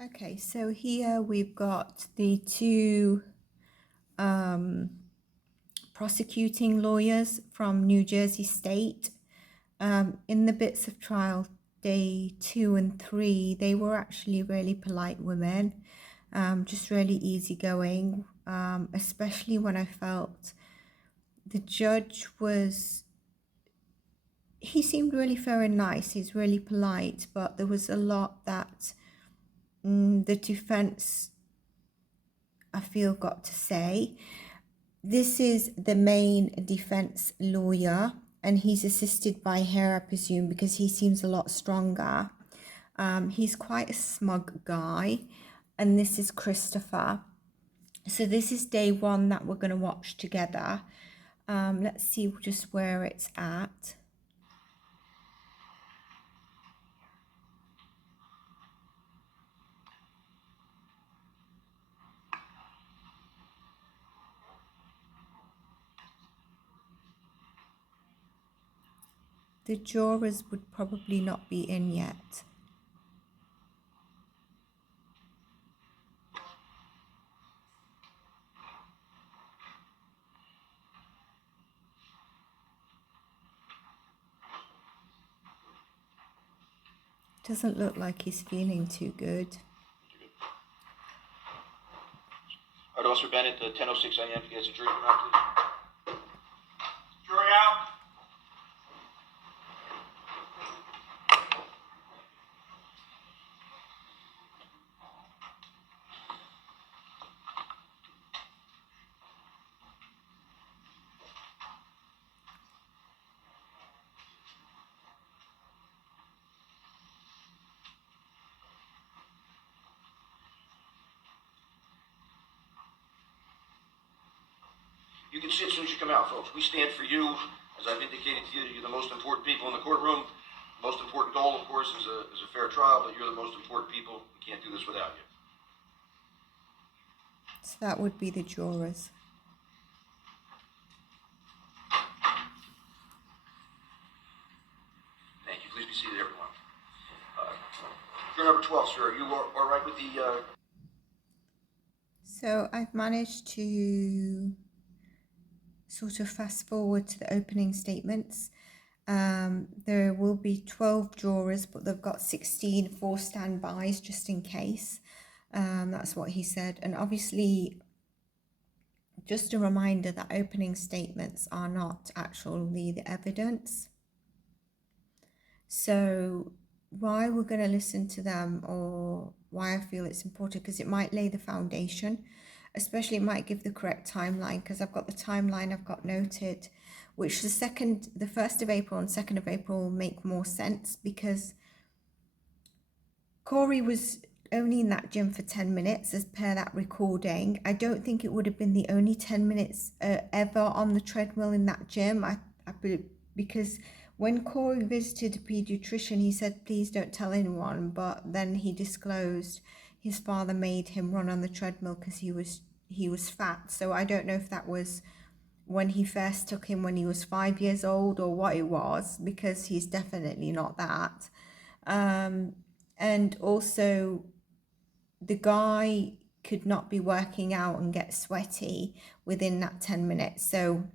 Okay, so here we've got the two prosecuting lawyers from New Jersey State. In the bits of trial day 2 and 3, they were actually really polite women, just really easygoing, especially when I felt the judge he seemed really fair and nice. He's really polite, but there was a lot that the defense, I feel, got to say. This is the main defense lawyer, and he's assisted by her, I presume, because he seems a lot stronger. He's quite a smug guy, and this is Christopher. So this is day 1 that we're going to watch together. Let's see just where it's at. The jurors would probably not be in yet. Doesn't look like he's feeling too good. All right, Officer Bennett, 10:06 a.m. He has a jury come out, please. Jury out. You can sit as soon as you come out, folks. We stand for you. As I've indicated to you, you're the most important people in the courtroom. The most important goal, of course, is a fair trial, but you're the most important people. We can't do this without you. So that would be the jurors. Thank you. Please be seated, everyone. Juror number 12, sir. You are all right with the... So I've managed to sort of fast forward to the opening statements. There will be 12 jurors, but they've got 16 for standbys just in case. That's what he said. And obviously, just a reminder that opening statements are not actually the evidence. So why we're going to listen to them, or why I feel it's important, because it might lay the foundation, especially it might give the correct timeline, because I've got the timeline I've got noted, which the 1st of April and 2nd of April will make more sense, because Corey was only in that gym for 10 minutes as per that recording. I don't think it would have been the only 10 minutes ever on the treadmill in that gym. Because when Corey visited a pediatrician, he said, please don't tell anyone. But then he disclosed his father made him run on the treadmill because he was fat. So I don't know if that was when he first took him when he was 5 years old or what it was, because he's definitely not that. And also, the guy could not be working out and get sweaty within that 10 minutes. So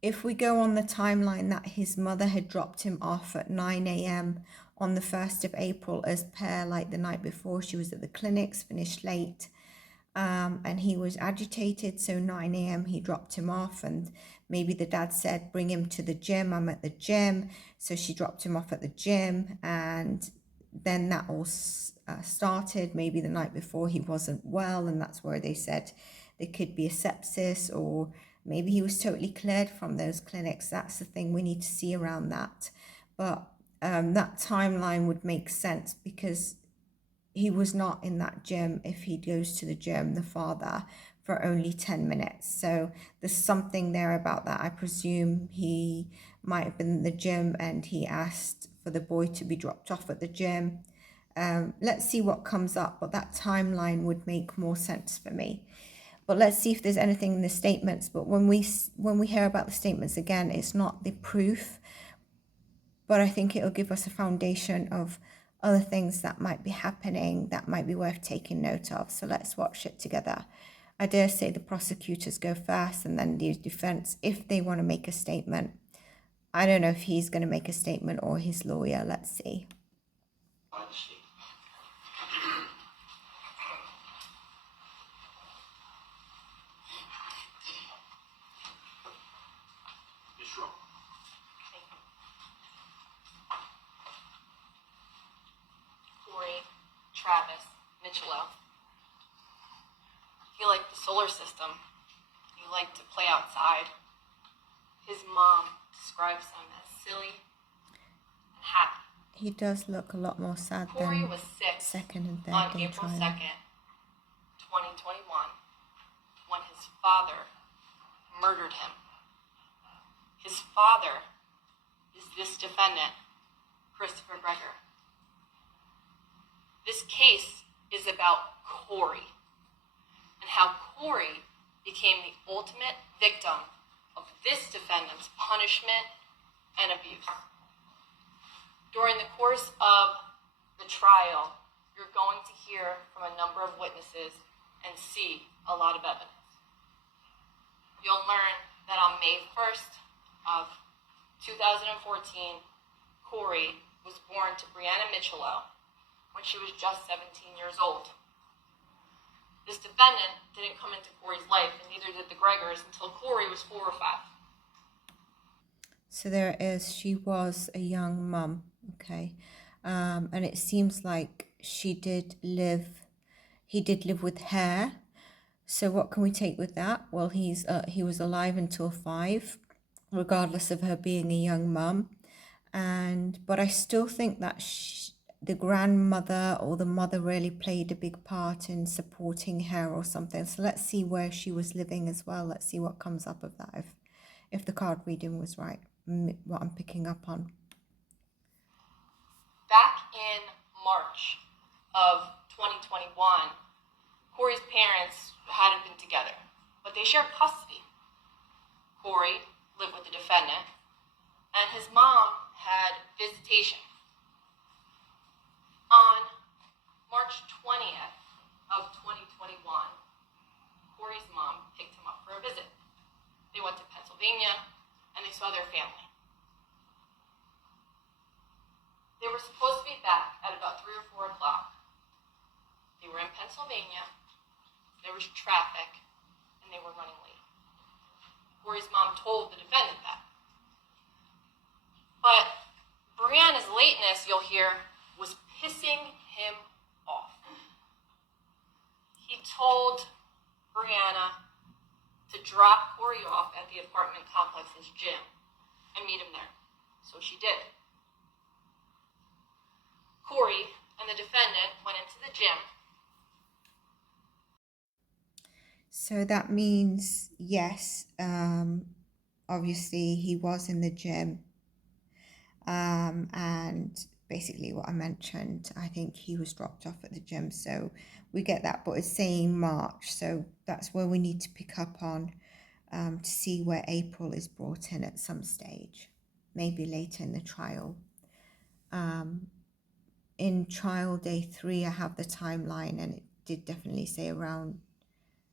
if we go on the timeline that his mother had dropped him off at 9 a.m. on the 1st of April, as per like the night before, she was at the clinics, finished late, and he was agitated. So 9 a.m. he dropped him off, and maybe the dad said, bring him to the gym. I'm at the gym. So she dropped him off at the gym, and then that all started. Maybe the night before he wasn't well, and that's where they said there could be a sepsis, or maybe he was totally cleared from those clinics. That's the thing we need to see around that. But that timeline would make sense, because he was not in that gym if he goes to the gym, the father, for only 10 minutes. So there's something there about that. I presume he might have been in the gym and he asked for the boy to be dropped off at the gym. Let's see what comes up, but that timeline would make more sense for me. But let's see if there's anything in the statements. But when we hear about the statements again, it's not the proof, but I think it'll give us a foundation of other things that might be happening that might be worth taking note of. So let's watch it together. I dare say the prosecutors go first and then the defense if they want to make a statement. I don't know if he's going to make a statement or his lawyer. Let's see. By the state. Ms. Rowe. Corey Travis MICCIOLO. He liked the solar system. He liked to play outside. His mom describes him as silly and happy. He does look a lot more sad Corey than was 6 second and third on day April trial. 2nd, 2021, when his father murdered him. His father is this defendant, Christophergregor. This case is about Corey and how Corey became the ultimate victim of this defendant's punishment and abuse. During the course of the trial, you're going to hear from a number of witnesses and see a lot of evidence. You'll learn that on May 1st of 2014, Corey was born to Brianna MICCIOLO when she was just 17 years old. This defendant didn't come into Corey's life, and neither did the Gregors until Corey was 4 or 5. So there it is. She was a young mum, okay, and it seems like he did live with her. So what can we take with that? Well, he was alive until 5, regardless of her being a young mum, but I still think that the grandmother or the mother really played a big part in supporting her or something. So let's see where she was living as well. Let's see what comes up of that, if the card reading was right, what I'm picking up on. Back in March of 2021, Corey's parents hadn't been together, but they shared custody. Corey lived with the defendant, and his mom had visitation. On March 20th of 2021, Corey's mom picked him up for a visit. They went to Pennsylvania, and they saw their family. They were supposed to be back at about 3 or 4 o'clock. They were in Pennsylvania, there was traffic, and they were running late. Corey's mom told the defendant that. But Brianna's lateness, you'll hear, was pissing him off. He told Brianna to drop Corey off at the apartment complex's gym and meet him there. So she did. Corey and the defendant went into the gym. So that means, yes, obviously he was in the gym, and basically what I mentioned, I think he was dropped off at the gym, so we get that, but it's saying March, so that's where we need to pick up on to see where April is brought in at some stage, maybe later in the trial. In trial day 3, I have the timeline, and it did definitely say around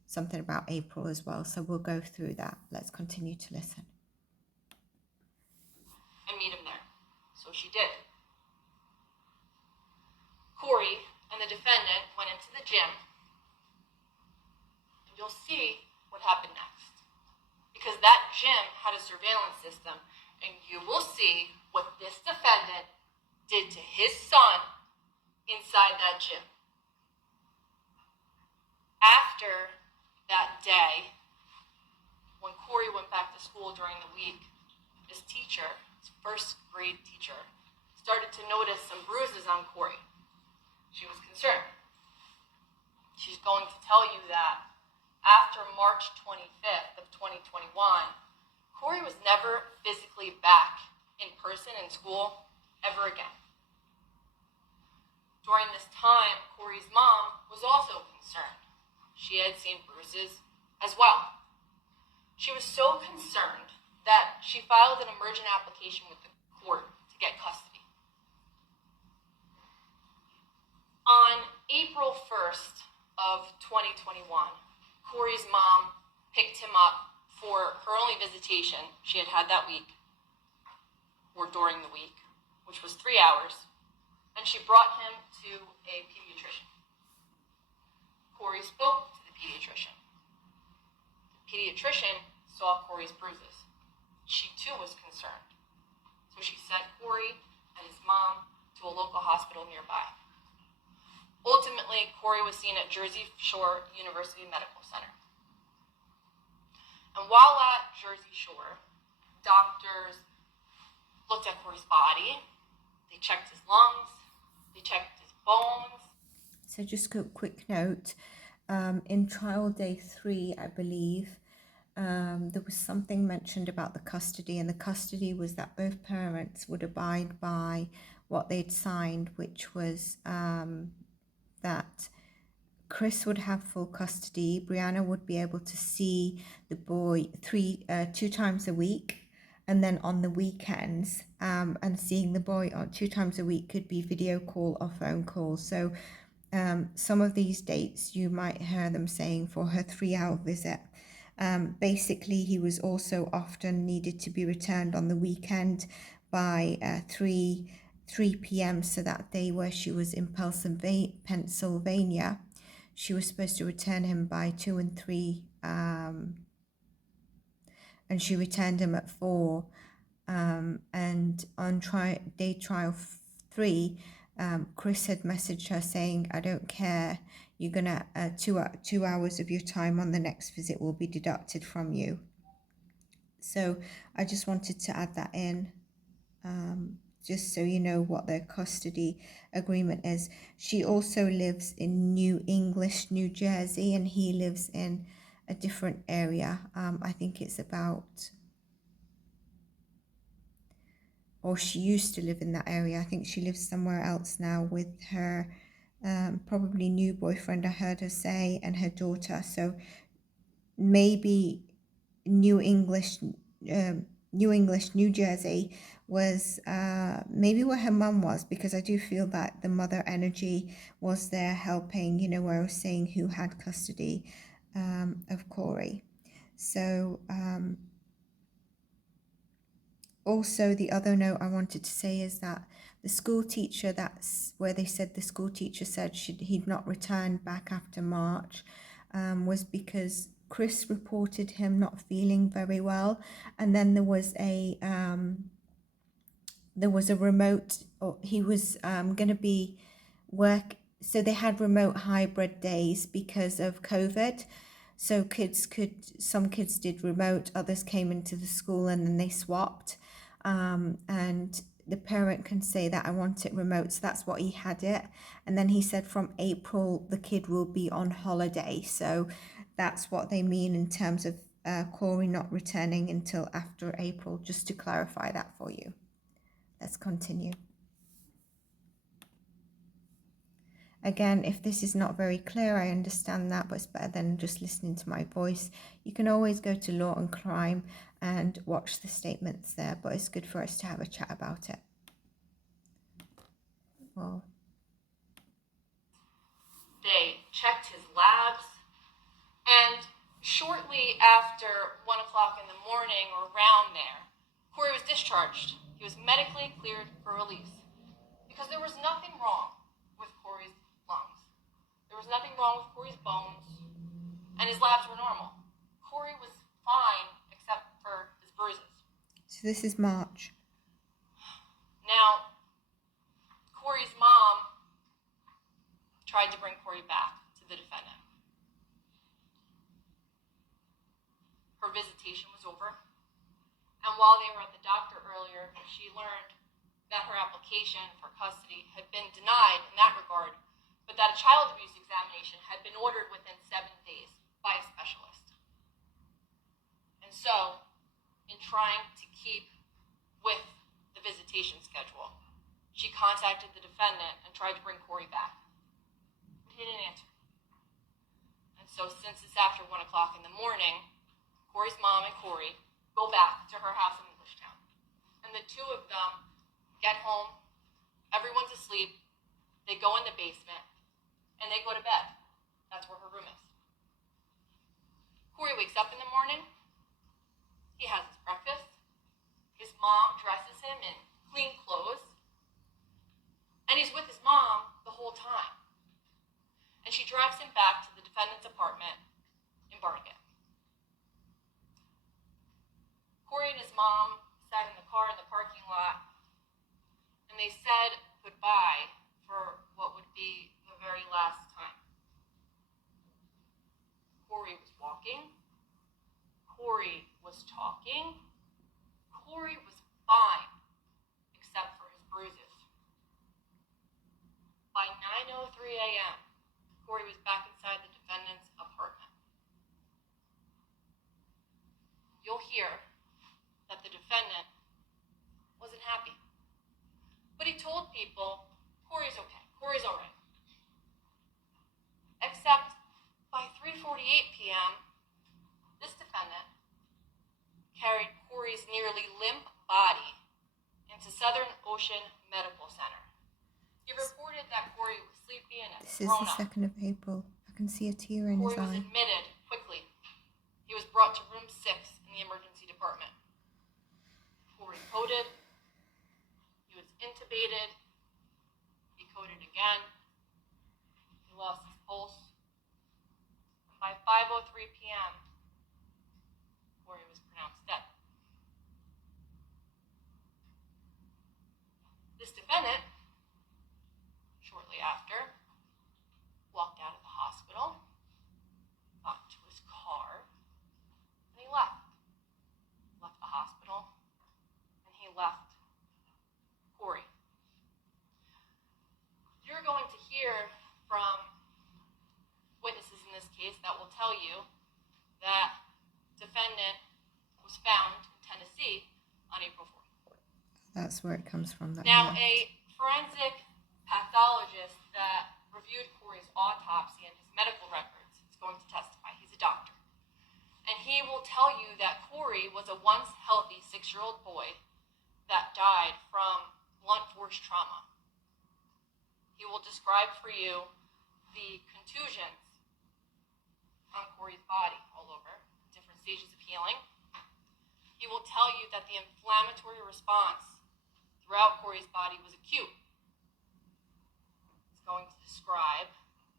something about April as well, so we'll go through that. Let's continue to listen. And meet him there. So she did. Corey and the defendant went into the gym, and you'll see what happened next. Because that gym had a surveillance system, and you will see what this defendant did to his son inside that gym. After that day, when Corey went back to school during the week, his teacher, his first grade teacher, started to notice some bruises on Corey. She was concerned. She's going to tell you that after March 25th of 2021, Corey was never physically back in person in school ever again. During this time, Corey's mom was also concerned. She had seen bruises as well. She was so concerned that she filed an emergent application with the court to get custody. April 1st of 2021, Corey's mom picked him up for her only visitation she had had that week, or during the week, which was 3 hours, and she brought him to a pediatrician. Corey spoke to the pediatrician. The pediatrician saw Corey's bruises. She too was concerned. So she sent Corey and his mom to a local hospital nearby. Ultimately, Corey was seen at Jersey Shore University Medical Center. And while at Jersey Shore, doctors looked at Corey's body, they checked his lungs, they checked his bones. So just a quick note, in trial day 3, I believe, there was something mentioned about the custody, and the custody was that both parents would abide by what they'd signed, which was that Chris would have full custody, Brianna would be able to see the boy 2 times a week, and then on the weekends, and seeing the boy on 2 times a week could be video call or phone call. So some of these dates you might hear them saying for her 3-hour visit. Basically, he was also often needed to be returned on the weekend by 3 p.m. So that day where she was in Pennsylvania, she was supposed to return him by 2 and 3, and she returned him at 4. And on day trial 3, Chris had messaged her saying, "I don't care, you're gonna 2 hours of your time on the next visit will be deducted from you." So I just wanted to add that in, just so you know what their custody agreement is. She also lives in New Jersey, and he lives in a different area. I think it's about, or she used to live in that area. I think she lives somewhere else now with her probably new boyfriend, I heard her say, and her daughter. So maybe New Jersey was maybe where her mum was, because I do feel that the mother energy was there helping, where I was saying who had custody of Corey. So also, the other note I wanted to say is that the school teacher, that's where they said the school teacher said he'd not returned back after March, was because Chris reported him not feeling very well. And then there was a remote, or he was going to be so they had remote hybrid days because of COVID. So some kids did remote, others came into the school, and then they swapped. And the parent can say that I want it remote, so that's what he had it. And then he said from April the kid will be on holiday, so that's what they mean in terms of Corey not returning until after April, just to clarify that for you. Let's continue. Again, if this is not very clear, I understand that, but it's better than just listening to my voice. You can always go to Law and Crime and watch the statements there, but it's good for us to have a chat about it. Well, they checked his labs, and shortly after 1 o'clock in the morning, or around there, Corey was discharged. He was medically cleared for release because there was nothing wrong with Corey's lungs. There was nothing wrong with Corey's bones, and his labs were normal. Corey was fine except for his bruises. so this is March. Now, Corey's mom tried to bring Corey back to the defendant. Her visitation was over, and while they were at the doctor earlier, she learned that her application for custody had been denied in that regard, but that a child abuse examination had been ordered within 7 days by a specialist. And so, in trying to keep with the visitation schedule, she contacted the defendant and tried to bring Corey back. But he didn't answer. And so, since it's after 1 o'clock in the morning, Corey's mom and Corey go back to her house in Englishtown. And the two of them get home, everyone's asleep, they go in the basement, and they go to bed. That's where her room is. Corey wakes up in the morning. He has his breakfast. His mom dresses him in clean clothes. And he's with his mom the whole time. And she drives him back to the defendant's apartment in Barnegat. Corey and his mom sat in the car in the parking lot, and they said goodbye for what would be the very last time. Corey was walking. Corey was talking. Corey was fine, except for his bruises. By 9:03 a.m., Corey was back inside the defendant's apartment. You'll hear that the defendant wasn't happy. But he told people, Corey's okay, Corey's all right. Except by 3:48 p.m., this defendant carried Corey's nearly limp body into Southern Ocean Medical Center. He reported that Corey was sleepy and had This is thrown the up. 2nd of April. I can see a tear in his Corey was eye. admitted quickly. He was brought to room 6 in the emergency department. Corey coded. He was intubated. He coded again. He lost his pulse. And by 5:03 p.m., Corey was pronounced dead. This defendant, shortly after, walked out of the hospital, got into his car, and he left. Left the hospital, and he left Corey. You're going to hear from witnesses in this case that will tell you that defendant was found in Tennessee on April 4th. That's where it comes from. That Now, he left. a forensic pathologist that reviewed Corey's autopsy and his medical records is going to testify. He's a doctor. And he will tell you that Corey was a once healthy 6-year-old boy that died from blunt force trauma. He will describe for you the contusions on Corey's body all over, different stages of healing. He will tell you that the inflammatory response throughout Corey's body was acute. He's going to describe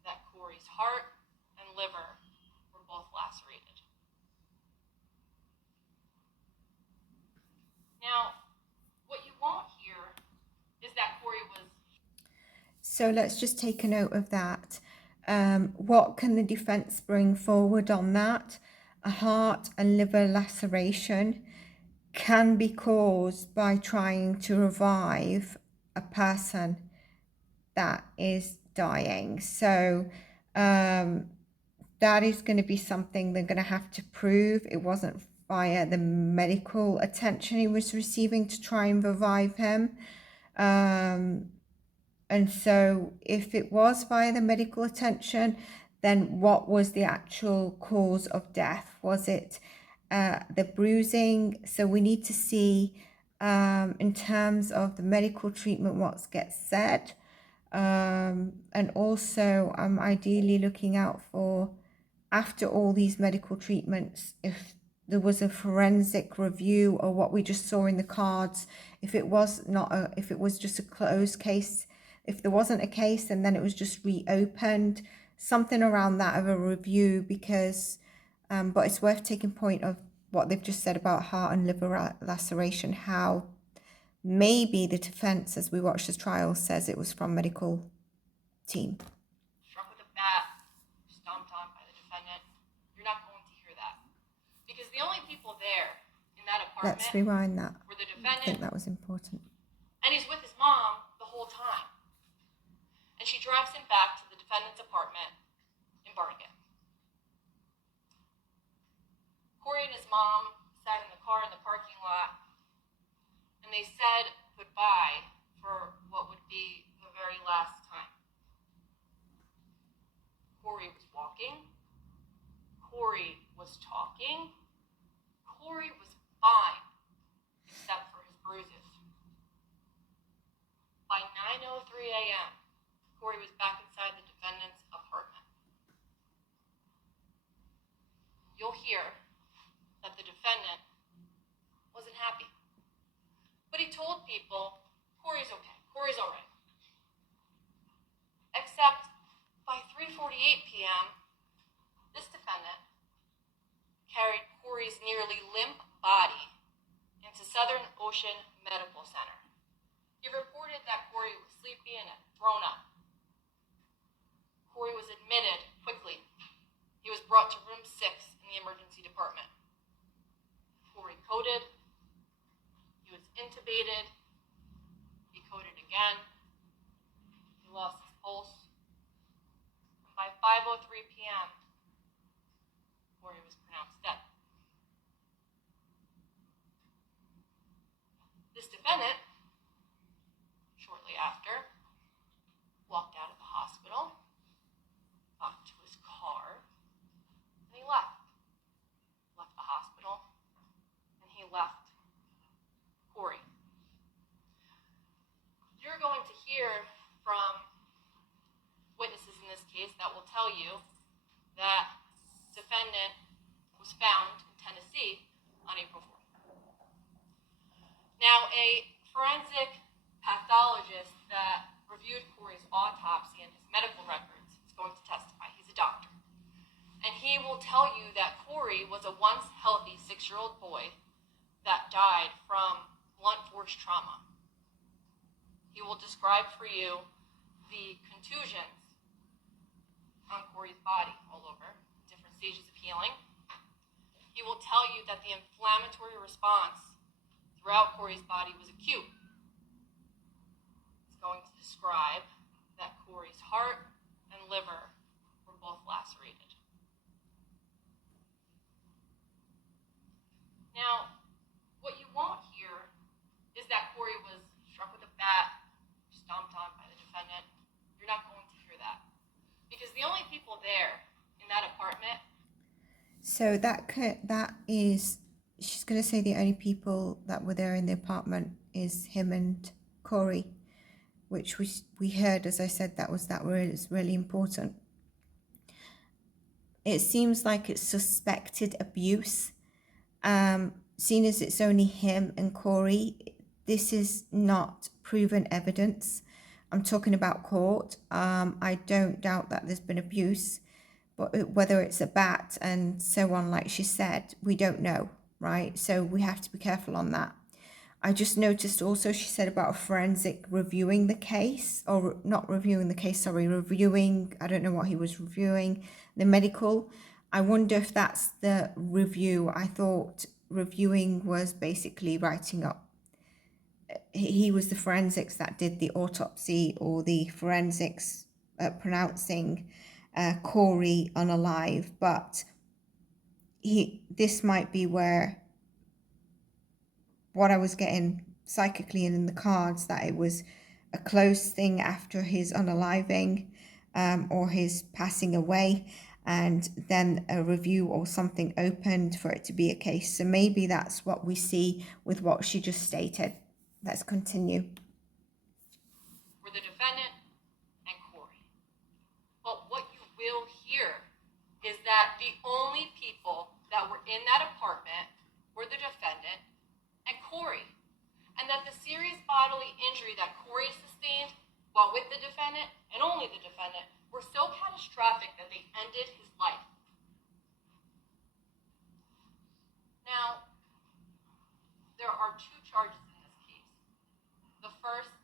that Corey's heart and liver were both lacerated. Now, what you won't hear is that Corey was... So let's just take a note of that. What can the defense bring forward on that? A heart and liver laceration can be caused by trying to revive a person that is dying. So that is going to be something they're going to have to prove. It wasn't via the medical attention he was receiving to try and revive him. And so if it was via the medical attention, then what was the actual cause of death? Was it the bruising? So we need to see in terms of the medical treatment what gets said. And also I'm ideally looking out for, after all these medical treatments, if there was a forensic review or what we just saw in the cards, if it was not if it was just a closed case, if there wasn't a case and then it was just reopened, something around that of a review, because but it's worth taking point of what they've just said about heart and liver laceration, how maybe the defense, as we watch the trial, says it was from medical team. struck with a bat, stomped on by the defendant. You're not going to hear that. Because the only people there in that apartment Let's rewind that. were the I think defendant, that was important. and he's with his mom the whole time. And she drives him back to the defendant's apartment in Barnegat. Corey and his mom sat in the car in the parking lot, and they said goodbye for what would be the very last time. Corey was walking. Corey was talking. Corey was fine, except for his bruises. By 9:03 a.m., Corey was back inside the defendant's hear that the defendant wasn't happy. But he told people, Corey's okay, Corey's all right. Except by 3:48 p.m., this defendant carried Corey's nearly limp body into Southern Ocean Medical Center. He reported that Corey was sleepy and had thrown up. Corey was admitted quickly. He was brought to room 6 in the emergency department. Corey coded. He was intubated. He coded again. He lost his pulse. And by 5:03 p.m., Corey was pronounced dead. This defendant, shortly after, walked out of the hospital, got to his car, and he left. Left the hospital, and he left Corey. You're going to hear from witnesses in this case that will tell you that defendant was found in Tennessee on April 4th. Now, a forensic pathologist that reviewed Corey's autopsy and his medical records is going to testify. He's a doctor. And he will tell you that Corey was a once healthy 6-year-old boy that died from blunt force trauma. He will describe for you the contusions on Corey's body all over, different stages of healing. He will tell you that the inflammatory response throughout Corey's body was acute. He's going to describe that Corey's heart and liver were both lacerated. Now, what you won't hear is that Corey was struck with a bat, stomped on by the defendant. You're not going to hear that. Because the only people there in that apartment... So that is, she's going to say the only people that were there in the apartment is him and Corey, which we heard, as I said, that was really important. It seems like it's suspected abuse. Seeing as it's only him and Corey, this is not proven evidence. I'm talking about court. I don't doubt that there's been abuse, but whether it's a bat and so on, like she said, we don't know, right? So we have to be careful on that. I just noticed also she said about a forensic reviewing the case, or not reviewing the case, sorry, reviewing, I don't know what he was reviewing, the medical. I wonder if that's the review. I thought reviewing was basically writing up. He was the forensics that did the autopsy, or the forensics pronouncing Corey unalive, but this might be where what I was getting psychically and in the cards, that it was a close thing after his unaliving or his passing away, and then a review or something opened for it to be a case. So maybe that's what we see with what she just stated. Let's continue. Were the defendant and Corey. But what you will hear is that the only people that were in that apartment were the defendant and Corey. And that the serious bodily injury that Corey sustained while with the defendant, and only the defendant, were so catastrophic that they ended his life. Now, there are 2 charges in this case. The first,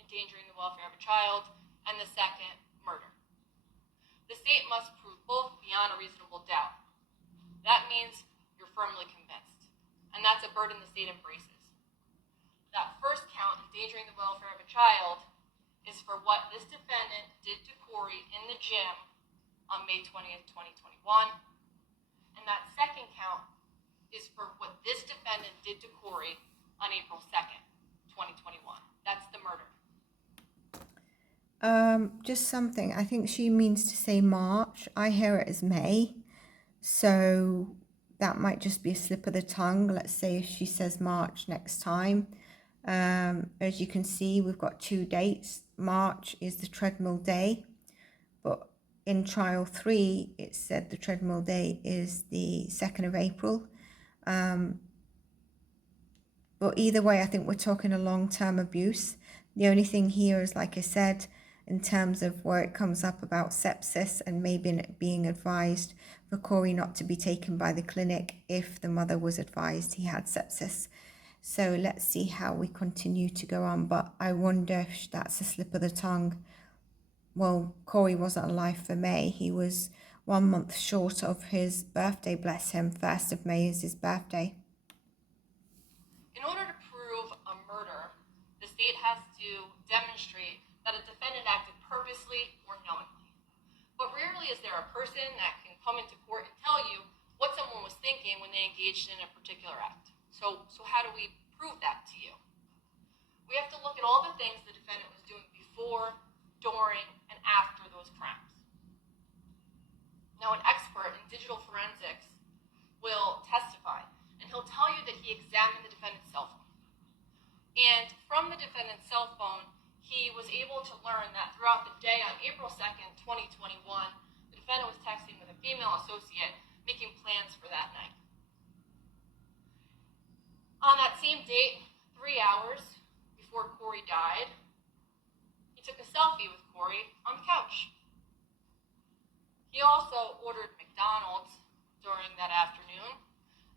endangering the welfare of a child, and the second, murder. The state must prove both beyond a reasonable doubt. That means you're firmly convinced, and that's a burden the state embraces. That first count, endangering the welfare of a child, is for what this defendant did to Corey in the gym on May 20th, 2021. And that second count is for what this defendant did to Corey on April 2nd, 2021. That's the murder. Just something. I think she means to say March. I hear it as May. So that might just be a slip of the tongue. Let's say if she says March next time. As you can see, we've got 2 dates. March is the treadmill day, but in trial 3, it said the treadmill day is the 2nd of April. But either way, I think we're talking a long-term abuse. The only thing here is, like I said, in terms of where it comes up about sepsis and maybe being advised for Corey not to be taken by the clinic if the mother was advised he had sepsis. So let's see how we continue to go on. But I wonder if that's a slip of the tongue. Well, Corey wasn't alive for May. He was 1 month short of his birthday, bless him. 1st of May is his birthday. In order to prove a murder, the state has to demonstrate that a defendant acted purposely or knowingly. But rarely is there a person that can come into court and tell you what someone was thinking when they engaged in a particular act. So how do we prove that to you? We have to look at all the things the defendant was doing before, during, and after those crimes. Now, an expert in digital forensics will testify, and he'll tell you that he examined the defendant's cell phone. And from the defendant's cell phone, he was able to learn that throughout the day on April 2nd, 2021, the defendant was texting with a female associate, making plans for that night. On that same date, 3 hours before Corey died, he took a selfie with Corey on the couch. He also ordered McDonald's during that afternoon,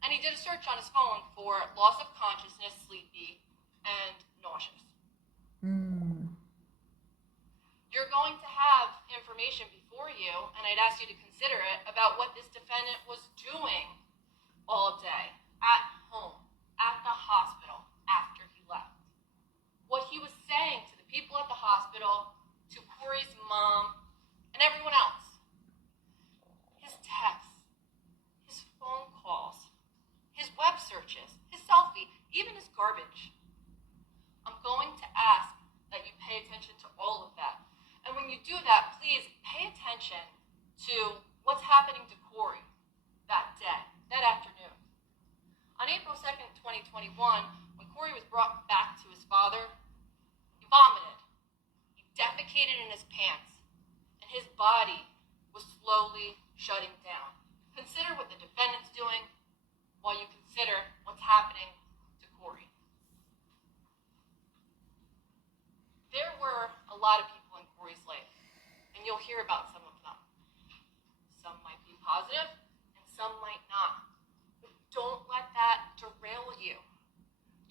and he did a search on his phone for loss of consciousness, sleepy, and nauseous. You're going to have information before you, and I'd ask you to consider it, about what this defendant was doing all day, at home, at the hospital, after he left. What he was saying to the people at the hospital, to Corey's mom, and everyone else. His texts, his phone calls, his web searches, his selfie, even his garbage. I'm going to ask that you pay attention to all of that. And when you do that, please pay attention to what's happening to Corey that day, that afternoon. On April 2nd, 2021, when Corey was brought back to his father, he vomited, he defecated in his pants, and his body was slowly shutting down. Consider what the defendant's doing while you consider what's happening to Corey. There were a lot of people in Corey's life, and you'll hear about some of them. Some might be positive, and some might not. But don't let that derail you.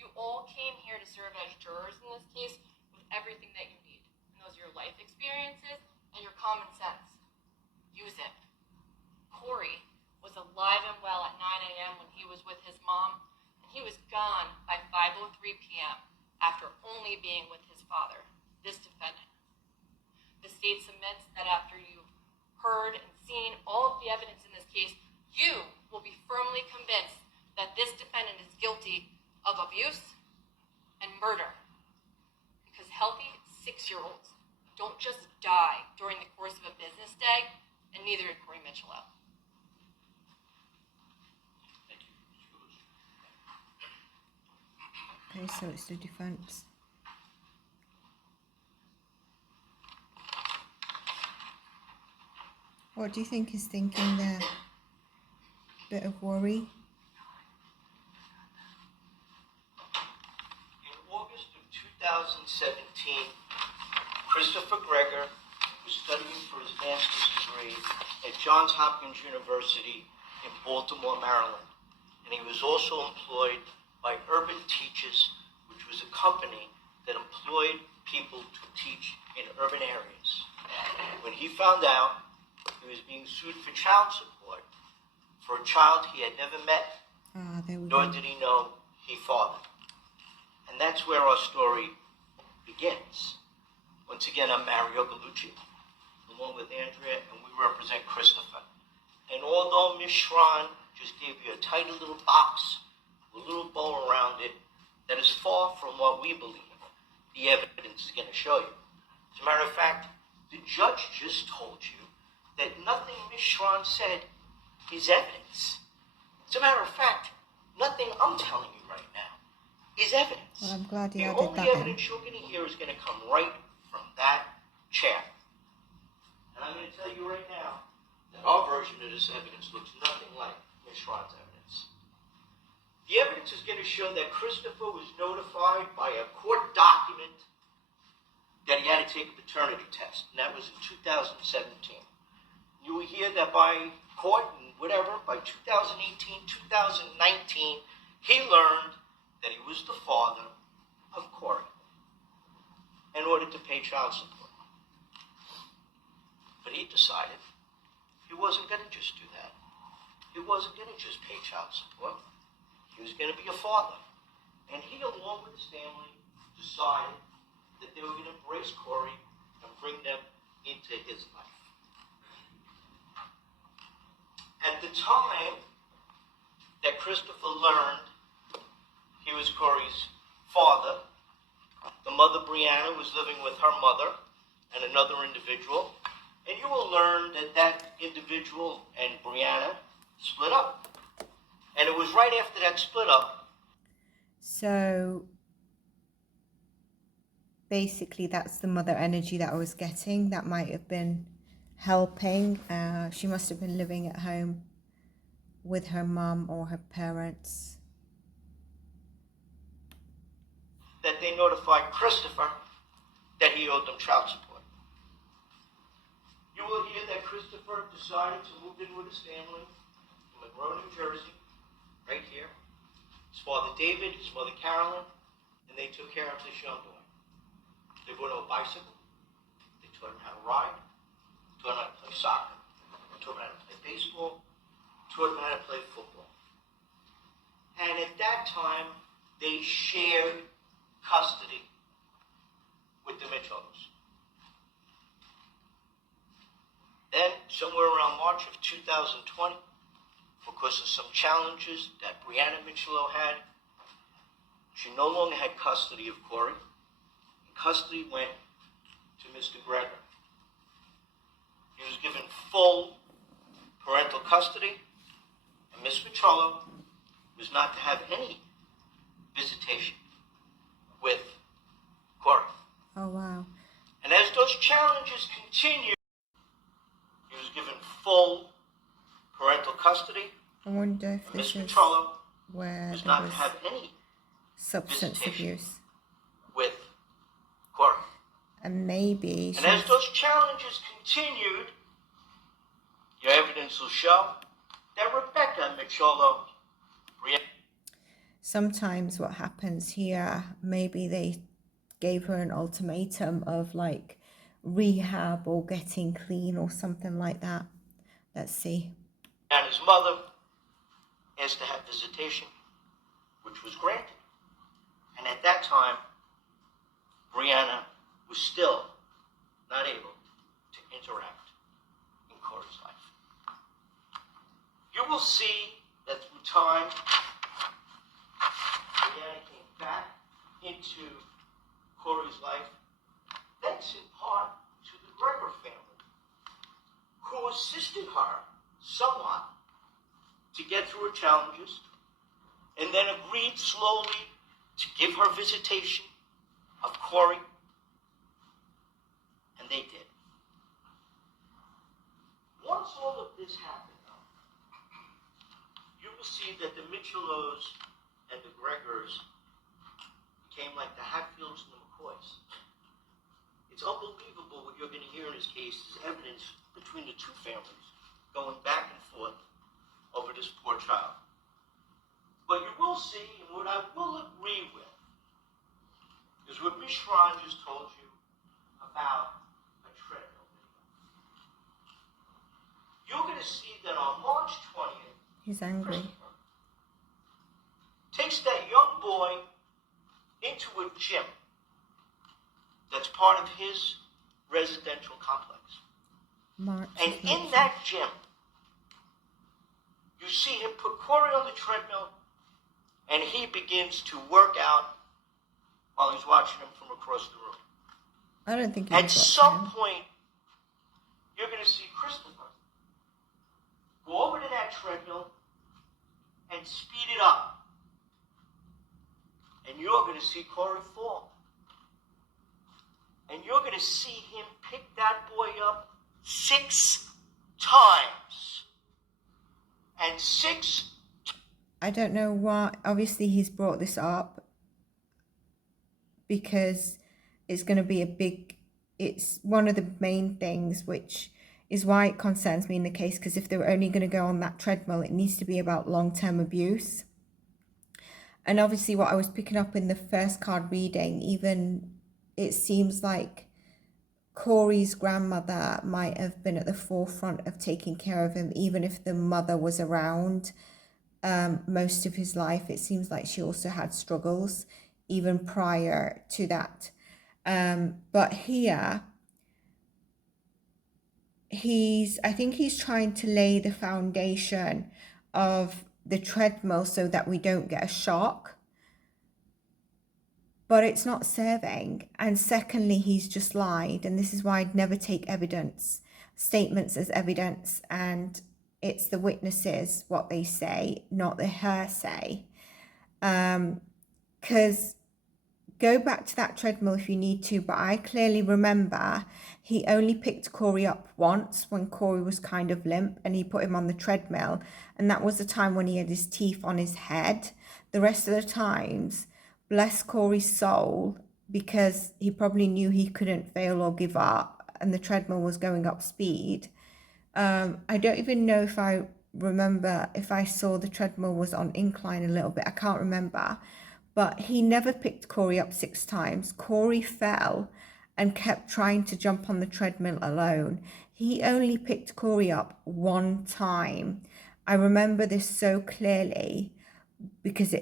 You all came here to serve as jurors in this case with everything that you need. And those are your life experiences and your common sense. Use it. Corey was alive and well at 9 a.m. when he was with his mom, and he was gone by 5:03 p.m. after only being with his father, this defendant. The state submits that after you've heard and seen all of the evidence in this case, you will be firmly convinced that this defendant is guilty of abuse and murder. Because healthy 6-year-olds don't just die during the course of a business day, and neither did Corey MICCIOLO. Thank you. Okay, so it's the defense. What do you think he's thinking there? Bit of worry? In August of 2017, Christophergregor was studying for his master's degree at Johns Hopkins University in Baltimore, Maryland. And he was also employed by Urban Teachers, which was a company that employed people to teach in urban areas. When he found out he was being sued for child support for a child he had never met, nor did he know he fathered. And that's where our story begins. Once again, I'm Mario Bellucci, along with Andrea, and we represent Christopher. And although Ms. Schron just gave you a tiny little box with a little bow around it, that is far from what we believe the evidence is going to show you. As a matter of fact, the judge just told you that nothing Ms. Schron said is evidence. As a matter of fact, nothing I'm telling you right now is evidence. Well, I'm glad he the added only that evidence you're going to hear is going to come right from that chair. And I'm going to tell you right now, of this evidence looks nothing like Ms. Schron's evidence. The evidence is going to show that Christopher was notified by a court document that he had to take a paternity test, and that was in 2017. You will hear that by court and whatever, by 2018, 2019, he learned that he was the father of Corey in order to pay child support. But he decided he wasn't going to just do that. He wasn't going to just pay child support. He was going to be a father. And he, along with his family, decided that they were going to embrace Corey and bring them into his life. At the time that Christopher learned he was Corey's father, the mother, Brianna, was living with her mother and another individual. And you will learn that that individual and Brianna split up. And it was right after that split up. So basically that's the mother energy that I was getting. That might have been helping. She must have been living at home with her mom or her parents. That they notified Christopher that he owed them child support. You will hear that Christopher decided to move in with his family in Monroe, New Jersey, right here. His father David, his mother Carolyn, and they took care of this young boy. They bought him a bicycle. They taught him how to ride. Taught him how to play soccer. Taught him how to play baseball. Taught him how to play football. And at that time, they shared custody with the MICCIOLOs. Then, somewhere around March of 2020, because of some challenges that Brianna MICCIOLO had, she no longer had custody of Corey. Custody went to Mr. Gregor. He was given full parental custody, and Ms. MICCIOLO was not to have any visitation with Corey. Oh, wow. And as those challenges continued, he was given full parental custody. I wonder if this Ms. is MICCIOLO where was there not was to have any substance visitation abuse. with Corey. And maybe And as those challenges continued, your evidence will show that Rebecca MICCIOLO, sometimes what happens here, maybe they gave her an ultimatum of like rehab or getting clean or something like that. Let's see. and his mother asked to have visitation, which was granted. And at that time, Brianna was still not able to interact in Corey's life. You will see that through time, Brianna came back into Corey's life, thanks in part to the Gregor family, who assisted her somewhat to get through her challenges, and then agreed slowly to give her visitation of Corey, and they did. Once all of this happened, though, you will see that the MICCIOLOs and the Gregors became like the Hatfields and the McCoys. It's unbelievable what you're going to hear in this case is evidence between the two families going back and forth over this poor child. But you will see, and what I will agree with, is what Ms. Schron just told you about a treadmill video. You're going to see that on March 20th, He's angry. Christopher takes that young boy into a gym that's part of his residential complex. March And is in not- that gym, you see him put Corey on the treadmill, and he begins to work out while he's watching him from across the room. I don't think he At was some watching. point, you're going to see Christopher go over to that treadmill and speed it up. And you're going to see Corey fall. And you're going to see him pick that boy up 6 times and 6. I don't know why. Obviously, he's brought this up because it's going to be it's one of the main things, which is why it concerns me in the case, because if they were only going to go on that treadmill, it needs to be about long-term abuse. And obviously what I was picking up in the first card reading, even it seems like Corey's grandmother might have been at the forefront of taking care of him, even if the mother was around most of his life. It seems like she also had struggles even prior to that. But here, I think he's trying to lay the foundation of the treadmill so that we don't get a shock. But it's not serving. And secondly, he's just lied. And this is why I'd never take statements as evidence. And it's the witnesses, what they say, not the hearsay. Because go back to that treadmill if you need to, but I clearly remember he only picked Corey up once when Corey was kind of limp, and he put him on the treadmill, and that was the time when he had his teeth on his head. The rest of the times, bless Corey's soul, because he probably knew he couldn't fail or give up, and the treadmill was going up speed. I don't even know if I remember if I saw the treadmill was on incline a little bit. I can't remember. But he never picked Corey up 6 times. Corey fell and kept trying to jump on the treadmill alone. He only picked Corey up 1 time. I remember this so clearly because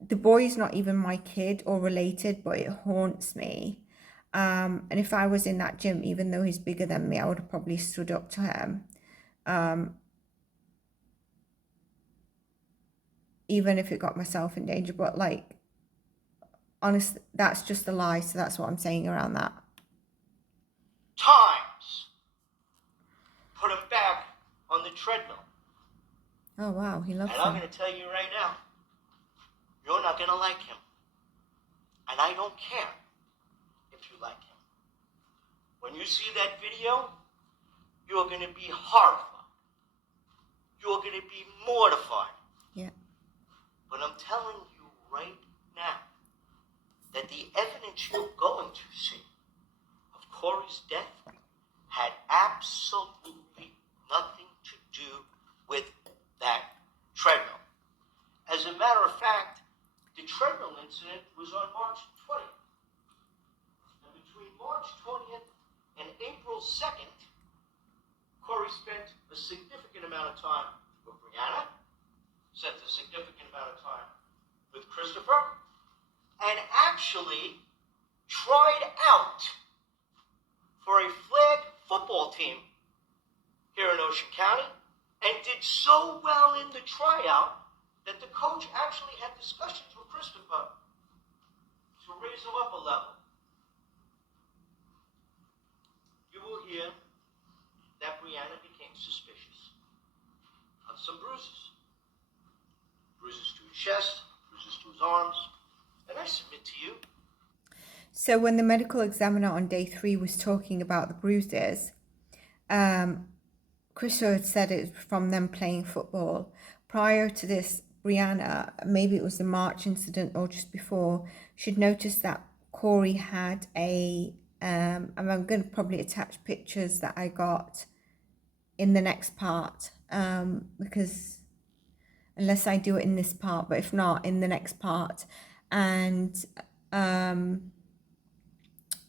the boy's not even my kid or related, but it haunts me. And if I was in that gym, even though he's bigger than me, I would have probably stood up to him. Even if it got myself in danger. But like, honestly, that's just a lie. So that's what I'm saying around that. Times. Put him back on the treadmill. Oh, wow. He loves And I'm him. going to tell you right now, you're not going to like him. And I don't care if you like him. When you see that video, you're going to be horrified. You're going to be mortified. Yeah. But I'm telling you right now that the evidence you're going to see of Corey's death had absolutely nothing to do with that treadmill. As a matter of fact, the treadmill incident was on March 20th. And between March 20th and April 2nd, Corey spent a significant amount of time with Brianna, spent a significant amount of time with Christopher, and actually tried out for a flag football team here in Ocean County, and did so well in the tryout that the coach actually had discussions with Christopher to raise him up a level. You will hear that Brianna became suspicious of some bruises. Bruises to his chest, bruises to his arms, and I submit to you. So when the medical examiner on day 3 was talking about the bruises, Christo had said it was from them playing football. Prior to this, Brianna, maybe it was the March incident or just before, she'd noticed that Corey had and I'm going to probably attach pictures that I got in the next part, because unless I do it in this part, but if not, in the next part. And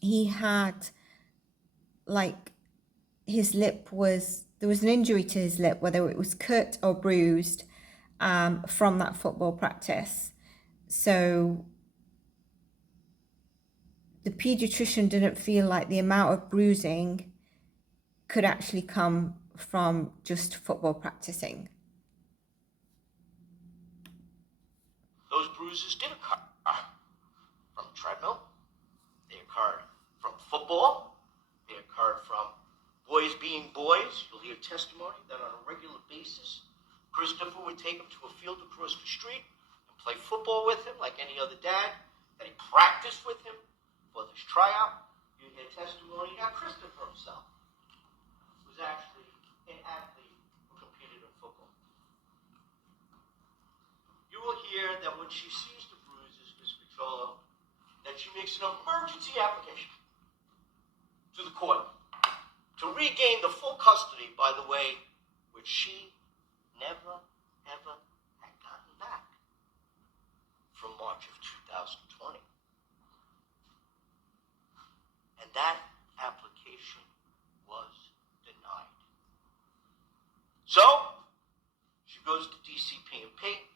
he had, like, his lip there was an injury to his lip, whether it was cut or bruised from that football practice. So the pediatrician didn't feel like the amount of bruising could actually come from just football practicing. Those bruises did occur from treadmill. They occurred from football. They occurred from boys being boys. You'll hear testimony that on a regular basis, Christopher would take him to a field across the street and play football with him like any other dad, that he practiced with him for this tryout. You hear testimony that Christopher himself was actually an athlete who competed in football. when she sees the bruises, Ms. MICCIOLO, that she makes an emergency application to the court to regain the full custody, by the way, which she never, ever had gotten back from March of 2020. And that application was denied. So, she goes to DCP&P.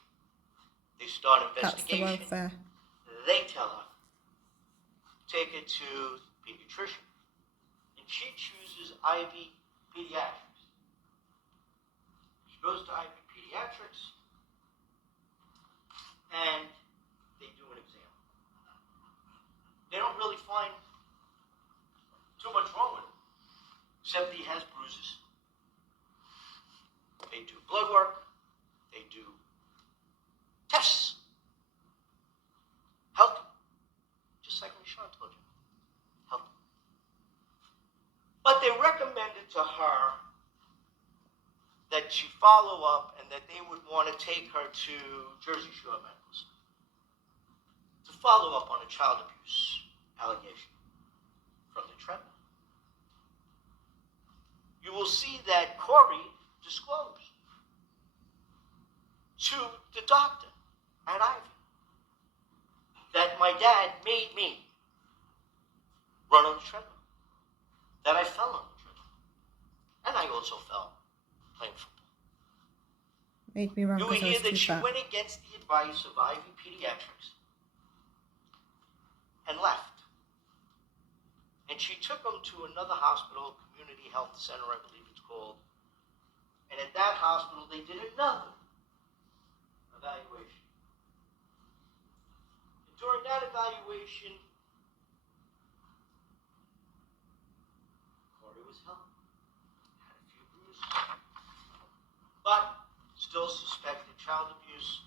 They start That's the investigation. welfare. They tell her, take it to the pediatrician. And she chooses IV Pediatrics. She goes to IV Pediatrics, and they do an exam. They don't really find too much wrong with him, except he has bruises. They do blood work. They do tests. Healthy. Just like Michelle told you. Healthy. But they recommended to her that she follow up and that they would want to take her to Jersey Shore Medical Center to follow up on a child abuse allegation from the treadmill. You will see that Corey disclosed to the doctor at Ivy that my dad made me run on the treadmill, that I fell on the treadmill, and I also fell playing football. Made me run You will because I hear was that too she fat. went against the advice of Ivy Pediatrics and left. And she took him to another hospital, Community Health Center, I believe it's called. And at that hospital, they did another evaluation. And during that evaluation, Corey was healthy, had a few bruises, but still suspected child abuse.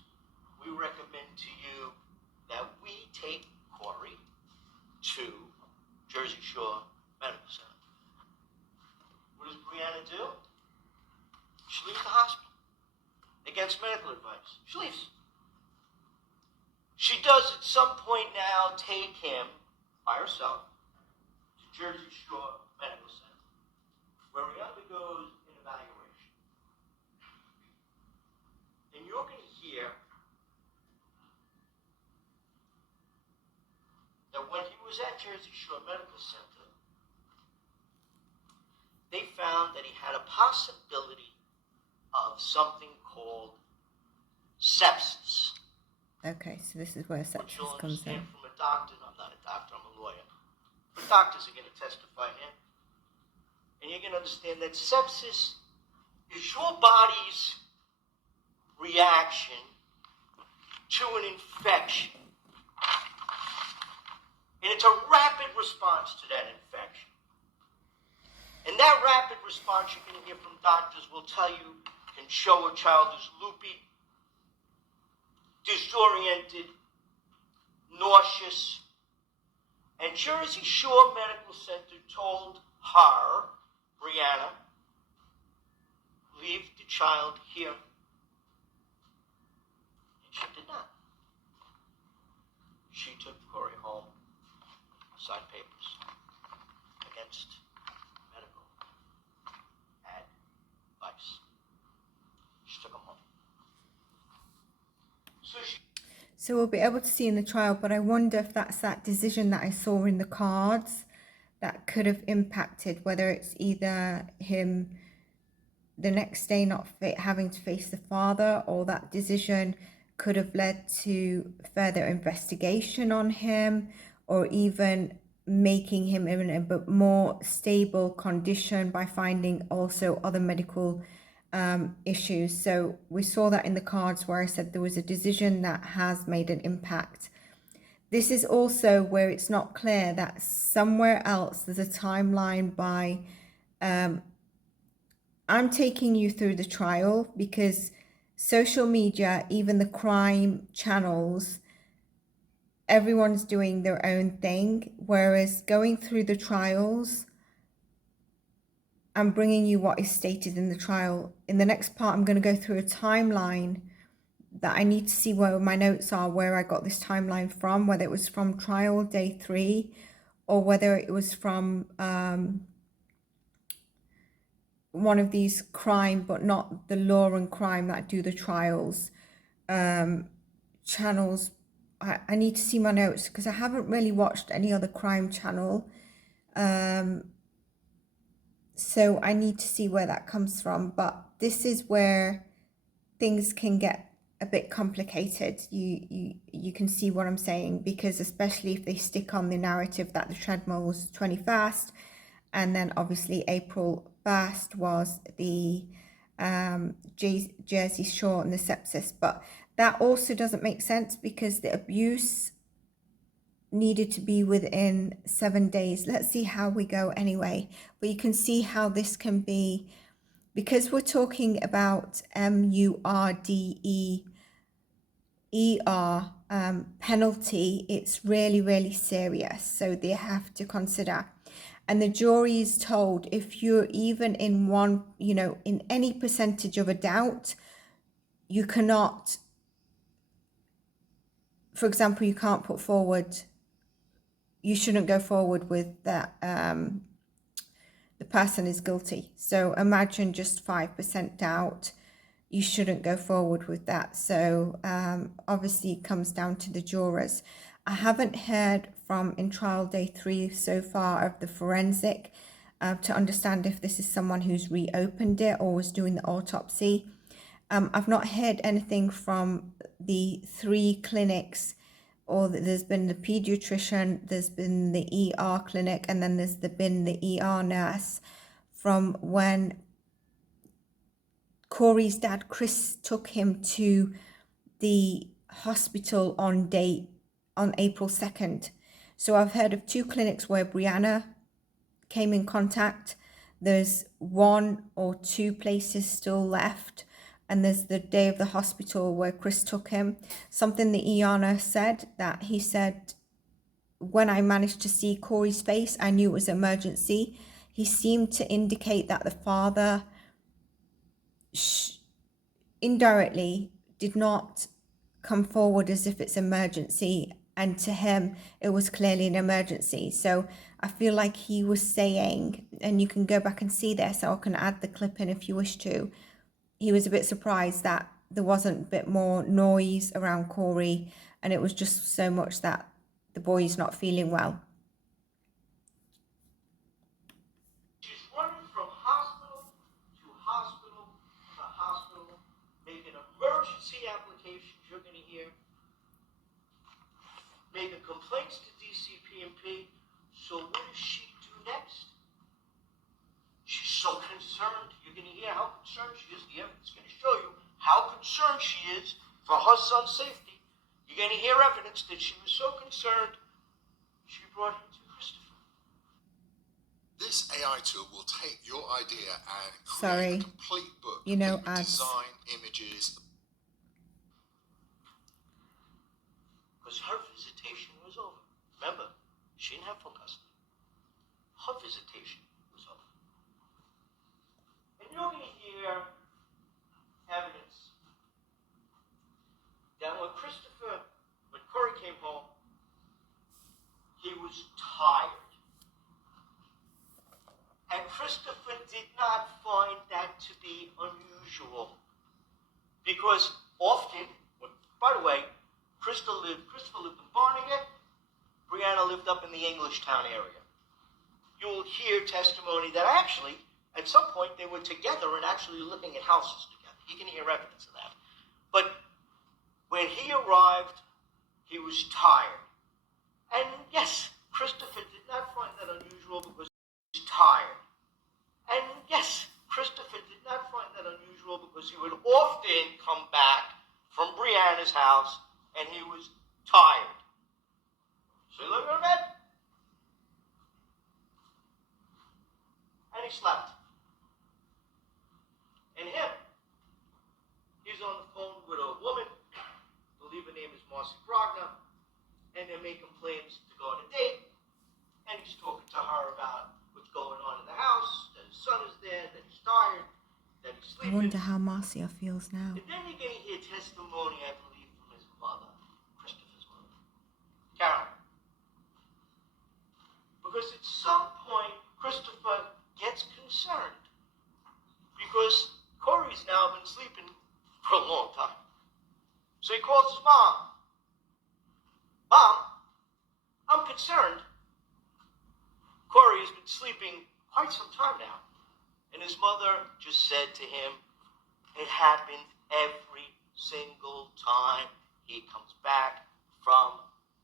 We recommend to you that we take Corey to Jersey Shore Medical Center. What does Brianna do? She leaves the hospital against medical advice. She leaves. She does at some point now take him by herself to Jersey Shore Medical Center, where he undergoes an evaluation. And you're going to hear that when he was at Jersey Shore Medical Center, they found that he had a possibility of something called sepsis. Okay, so this is where Which sepsis you'll comes in. understand from a doctor. I'm not a doctor, I'm a lawyer. But doctors are going to testify here. And you're going to understand that sepsis is your body's reaction to an infection. And it's a rapid response to that infection. And that rapid response you're going to hear from doctors will tell you can show a child is loopy, disoriented, nauseous. And Jersey Shore Medical Center told her, Brianna, leave the child here. And she did not. She took Corey home, signed papers against medical advice. She took him home. So we'll be able to see in the trial, but I wonder if that's that decision that I saw in the cards that could have impacted, whether it's either him the next day not having to face the father, or that decision could have led to further investigation on him, or even making him in a bit more stable condition by finding also other medical issues. So we saw that in the cards where I said there was a decision that has made an impact. This is also where it's not clear that somewhere else there's a timeline by I'm taking you through the trial, because social media, even the crime channels, everyone's doing their own thing, whereas going through the trials, I'm bringing you what is stated in the trial. In the next part, I'm going to go through a timeline that I need to see where my notes are, where I got this timeline from, whether it was from trial day 3 or whether it was from one of these crime, but not the law and crime that do the trials channels. I need to see my notes because I haven't really watched any other crime channel. So I need to see where that comes from. But this is where things can get a bit complicated. You can see what I'm saying, because especially if they stick on the narrative that the treadmill was 21st, and then obviously April 1st was the Jersey Shore and the sepsis. But that also doesn't make sense because the abuse needed to be within 7 days. Let's see how we go anyway. But you can see how this can be, because we're talking about MURDER penalty. It's really, really serious. So they have to consider. And the jury is told, if you're even in one, in any percentage of a doubt, you cannot, for example, you can't put forward, you shouldn't go forward with that the person is guilty. So imagine just 5% doubt, you shouldn't go forward with that. So obviously it comes down to the jurors. I haven't heard from in trial day 3 so far of the forensic to understand if this is someone who's reopened it or was doing the autopsy. I've not heard anything from the 3 clinics, or there's been the pediatrician, there's been the ER clinic, and then there's been the ER nurse from when Corey's dad, Chris, took him to the hospital on April 2nd. So I've heard of 2 clinics where Brianna came in contact. There's 1 or 2 places still left. And there's the day of the hospital where Chris took him. Something the ER nurse said, that he said, when I managed to see Corey's face, I knew it was emergency. He seemed to indicate that the father indirectly did not come forward as if it's emergency, and to him it was clearly an emergency. So I feel like he was saying, and you can go back and see this, so I can add the clip in if you wish to, he was a bit surprised that there wasn't a bit more noise around Corey, and it was just so much that the boy is not feeling well. She's running from hospital to hospital to hospital, making emergency applications, you're going to hear, making complaints to DCP&P. So what does she do next? She's so concerned. You're going to hear how concerned she is. The evidence is going to show you how concerned she is for her son's safety. You're going to hear evidence that she was so concerned, she brought him to Christopher. This AI tool will take your idea and create a complete book with design, images. Because her visitation was over. Remember, she didn't have full custody. Her visitation was over. And you're going to hear evidence that when Corey came home, he was tired. And Christopher did not find that to be unusual. Because often, by the way, Christopher lived in Barnegat, Brianna lived up in the Englishtown area. You'll hear testimony that actually, at some point, they were together and actually living in houses together. You can hear evidence of that. But when he arrived, he was tired. And yes, Christopher did not find that unusual because he was tired. And yes, Christopher did not find that unusual because he would often come back from Brianna's house and he was tired. So he looked at bed and he slept. And him, he's on the phone with a woman, I believe her name is Marcy Brogner, and they're making plans to go on a date, and he's talking to her about what's going on in the house, that his son is there, that he's tired, that he's I sleeping. wonder how Marcia feels now. And then you're going to hear testimony, I concerned because Corey's now been sleeping for a long time. So he calls his mom. Mom, I'm concerned. Corey has been sleeping quite some time now. And his mother just said to him, it happens every single time he comes back from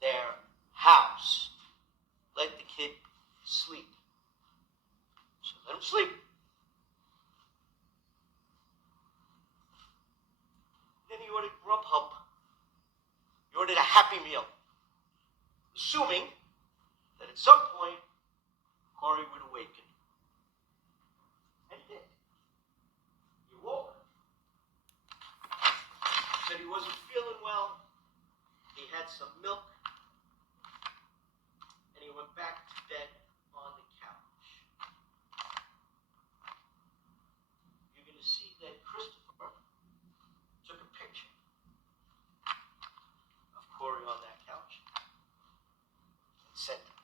their house. Let the kid sleep. So let him sleep. Then he ordered Grubhub. He ordered a Happy Meal, assuming that at some point Corey would awaken. And he did. He woke. Said he wasn't feeling well. He had some milk. And he went back to bed on the couch. You're going to see that Christopher took a picture of Corey on that couch and sent it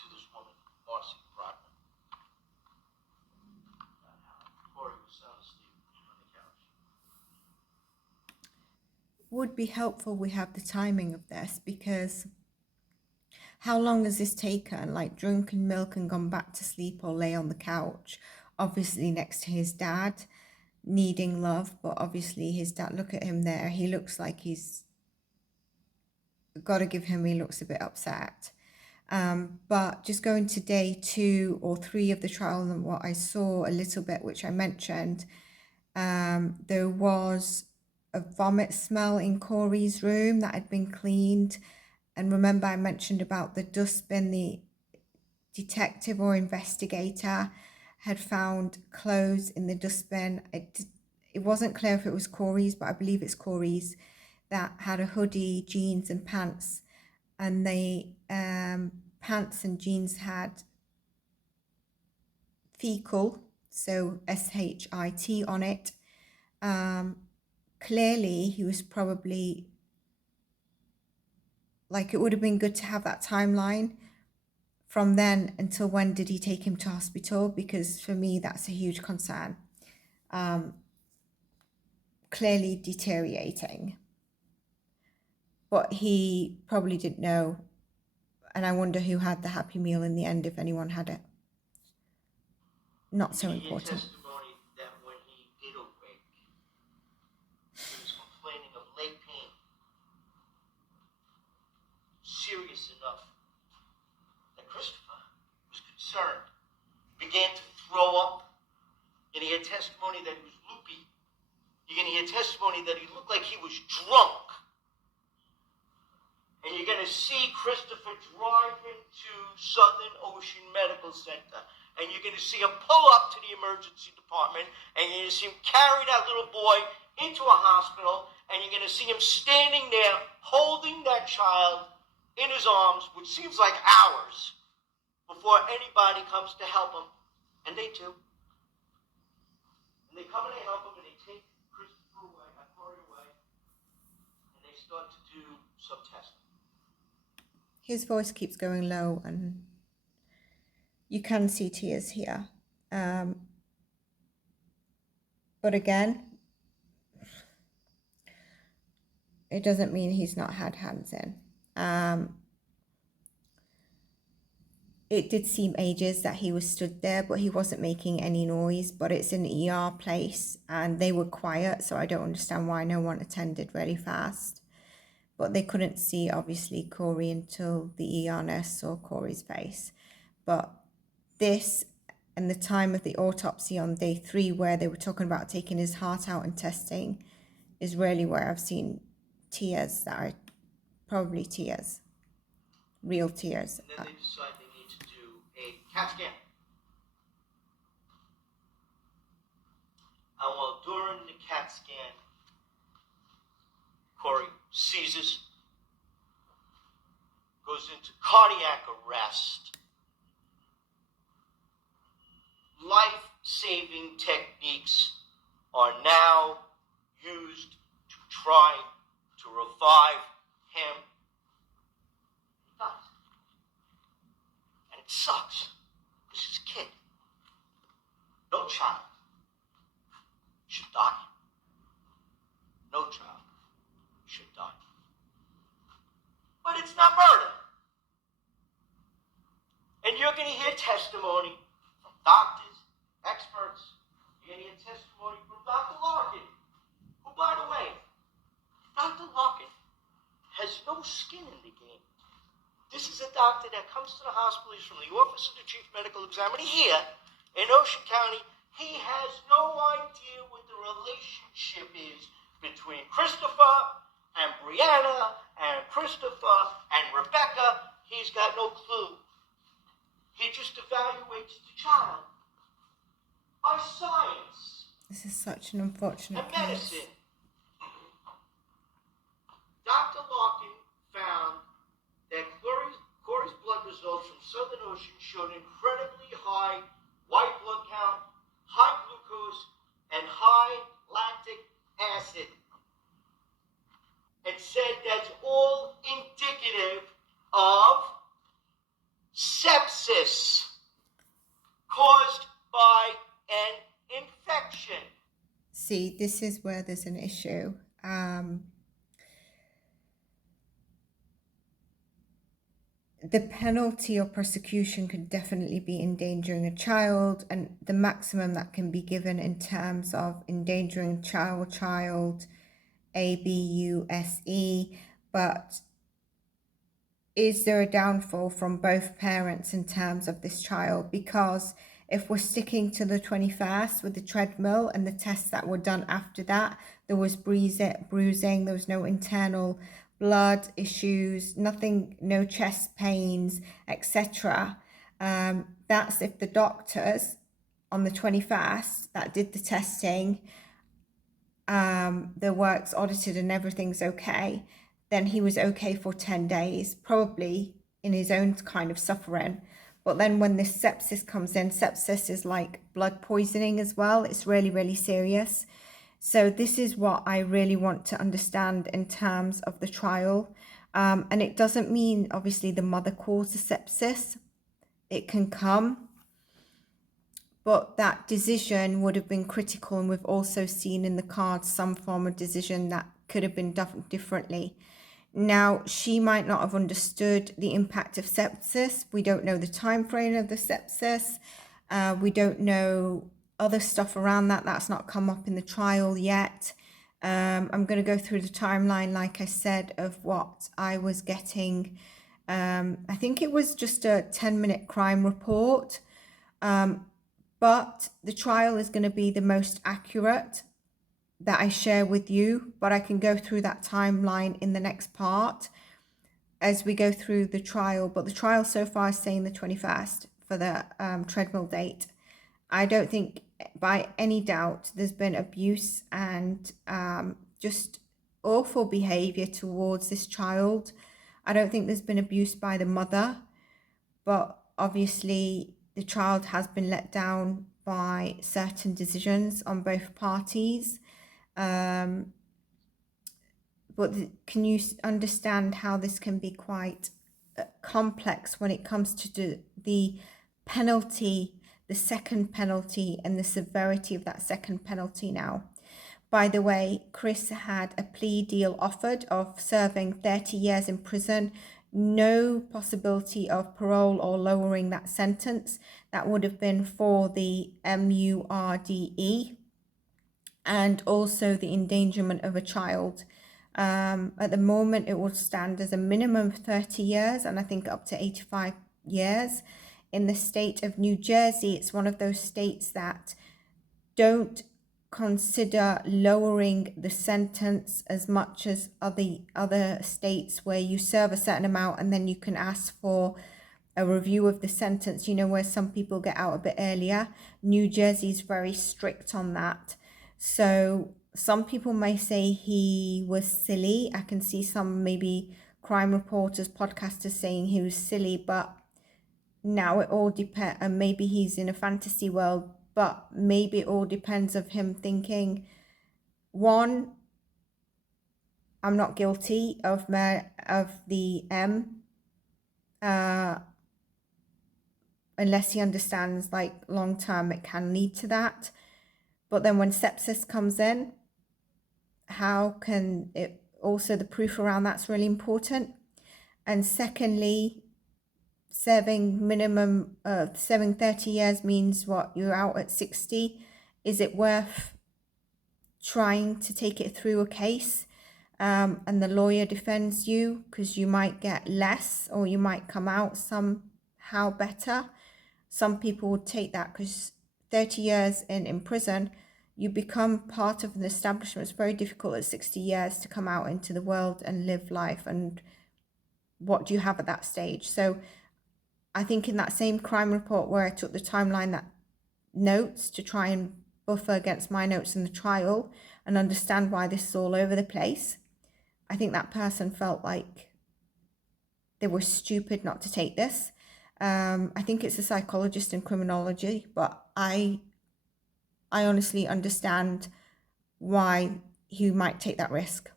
to this woman, Marcy Broadman. Corey was sound asleep on the couch. Would be helpful we have the timing of this, because how long has this taken? Like, drunken milk and gone back to sleep or lay on the couch, obviously next to his dad, needing love, but obviously his dad, look at him there, he looks like he's got to give him, he looks a bit upset. But just going to day 2 or 3 of the trial, and what I saw a little bit, which I mentioned, there was a vomit smell in Corey's room that had been cleaned. And remember, I mentioned about the dustbin, the detective or investigator had found clothes in the dustbin. It wasn't clear if it was Corey's, but I believe it's Corey's, that had a hoodie, jeans and pants. And the pants and jeans had fecal, so SHIT on it. Clearly, he was probably, like, it would have been good to have that timeline from then until when did he take him to hospital, because for me, that's a huge concern. Clearly deteriorating. But he probably didn't know. And I wonder who had the Happy Meal in the end, if anyone had it. Not so important. Testimony that when he did awake, he was complaining of leg pain. Serious enough that Christopher was concerned, began to throw up, and he had testimony that he was loopy. You're going to hear testimony that he looked like he was drunk. And you're going to see Christopher driving to Southern Ocean Medical Center. And you're going to see him pull up to the emergency department. And you're going to see him carry that little boy into a hospital. And you're going to see him standing there holding that child in his arms, which seems like hours, before anybody comes to help him. And they do. And they come and they help him, and they take Christopher away, Corey away. And they start to do some testing. His voice keeps going low, and you can see tears here. But again, it doesn't mean he's not had hands in. It did seem ages that he was stood there, but he wasn't making any noise. But it's an ER place, and they were quiet, so I don't understand why no one attended really fast. But they couldn't see, obviously, Corey until the ER nurse saw Corey's face. But this and the time of the autopsy on day 3, where they were talking about taking his heart out and testing, is really where I've seen tears that are probably tears, real tears. And then they decide they need to do a CAT scan. And while during the CAT scan, Corey seizes, goes into cardiac arrest. Life-saving techniques are now used to try to revive him. He dies. And it sucks. This is a kid. child should die. No child should die. But it's not murder. And you're going to hear testimony from doctors, experts. You're going to hear testimony from Dr. Larkin, who, by the way, Dr. Larkin has no skin in the game. This is a doctor that comes to the hospital. He's from the Office of the Chief Medical Examiner here in Ocean County. He has no idea what the relationship is between Christopher and Brianna and Christopher and Rebecca. He's got no clue. He just evaluates the child by science. This is such an unfortunate and case. medicine. Dr. Larkin found that Corey's blood results from Southern Ocean showed incredibly high white blood count, high glucose, and high lactic acid, and said that's all indicative of sepsis caused by an infection. See, this is where there's an issue. The penalty or prosecution could definitely be endangering a child, and the maximum that can be given in terms of endangering child, ABUSE, but is there a downfall from both parents in terms of this child? Because if we're sticking to the 21st with the treadmill and the tests that were done after that, there was bruising, there was no internal blood issues, nothing, no chest pains, etc. That's if the doctors on the 21st that did the testing, the work's audited and everything's okay, then he was okay for 10 days, probably in his own kind of suffering. But then when this sepsis comes in, sepsis is like blood poisoning as well. It's really, really serious. So this is what I really want to understand in terms of the trial. And it doesn't mean, obviously, the mother caused the sepsis. It can come. But that decision would have been critical. And we've also seen in the cards some form of decision that could have been done differently. Now, she might not have understood the impact of sepsis. We don't know the time frame of the sepsis. We don't know other stuff around that. That's not come up in the trial yet. I'm going to go through the timeline, like I said, of what I was getting. I think it was just a 10-minute crime report. But the trial is going to be the most accurate that I share with you, but I can go through that timeline in the next part as we go through the trial. But the trial so far is saying the 21st for the treadmill date. I don't think by any doubt there's been abuse and just awful behavior towards this child. I don't think there's been abuse by the mother, but obviously the child has been let down by certain decisions on both parties. But can you understand how this can be quite complex when it comes to the penalty, the second penalty, and the severity of that second penalty now? By the way, Chris had a plea deal offered of serving 30 years in prison, no possibility of parole or lowering that sentence. That would have been for the MURDE and also the endangerment of a child. At the moment, it would stand as a minimum of 30 years and I think up to 85 years. In the state of New Jersey, it's one of those states that don't consider lowering the sentence as much as other states where you serve a certain amount and then you can ask for a review of the sentence, you know, where some people get out a bit earlier. New Jersey is very strict on that. So some people may say he was silly. I can see some maybe crime reporters, podcasters saying he was silly, but now it all depends, and maybe he's in a fantasy world, but maybe it all depends of him thinking, one, I'm not guilty of the unless he understands like long term it can lead to that. But then when sepsis comes in, how can it also, the proof around that's really important. And secondly, serving 30 years means what, you're out at 60. Is it worth trying to take it through a case and the lawyer defends you, because you might get less or you might come out somehow better? Some people would take that, because 30 years in prison, you become part of an establishment. It's very difficult at 60 years to come out into the world and live life, and what do you have at that stage? So I think in that same crime report where I took the timeline, that notes to try and buffer against my notes in the trial and understand why this is all over the place, I think that person felt like they were stupid not to take this. I think it's a psychologist in criminology, but I honestly understand why he might take that risk,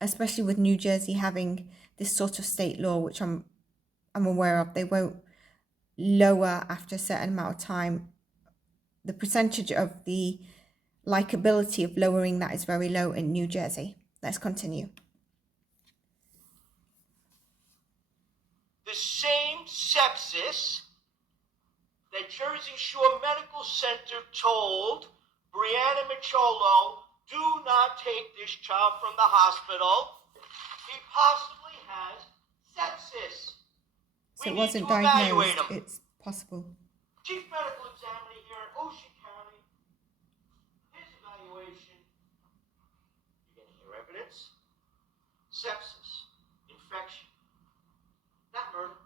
especially with New Jersey having this sort of state law, which I'm aware of. They won't lower after a certain amount of time. The percentage of the likability of lowering that is very low in New Jersey. Let's continue. The same sepsis that Jersey Shore Medical Center told Brianna MICCIOLO, do not take this child from the hospital. He possibly has sepsis. So We it wasn't need to evaluate diagnosed, him. it's possible. Chief medical examiner here in Ocean County, his evaluation. You're going to hear evidence. Sepsis, infection, not murder.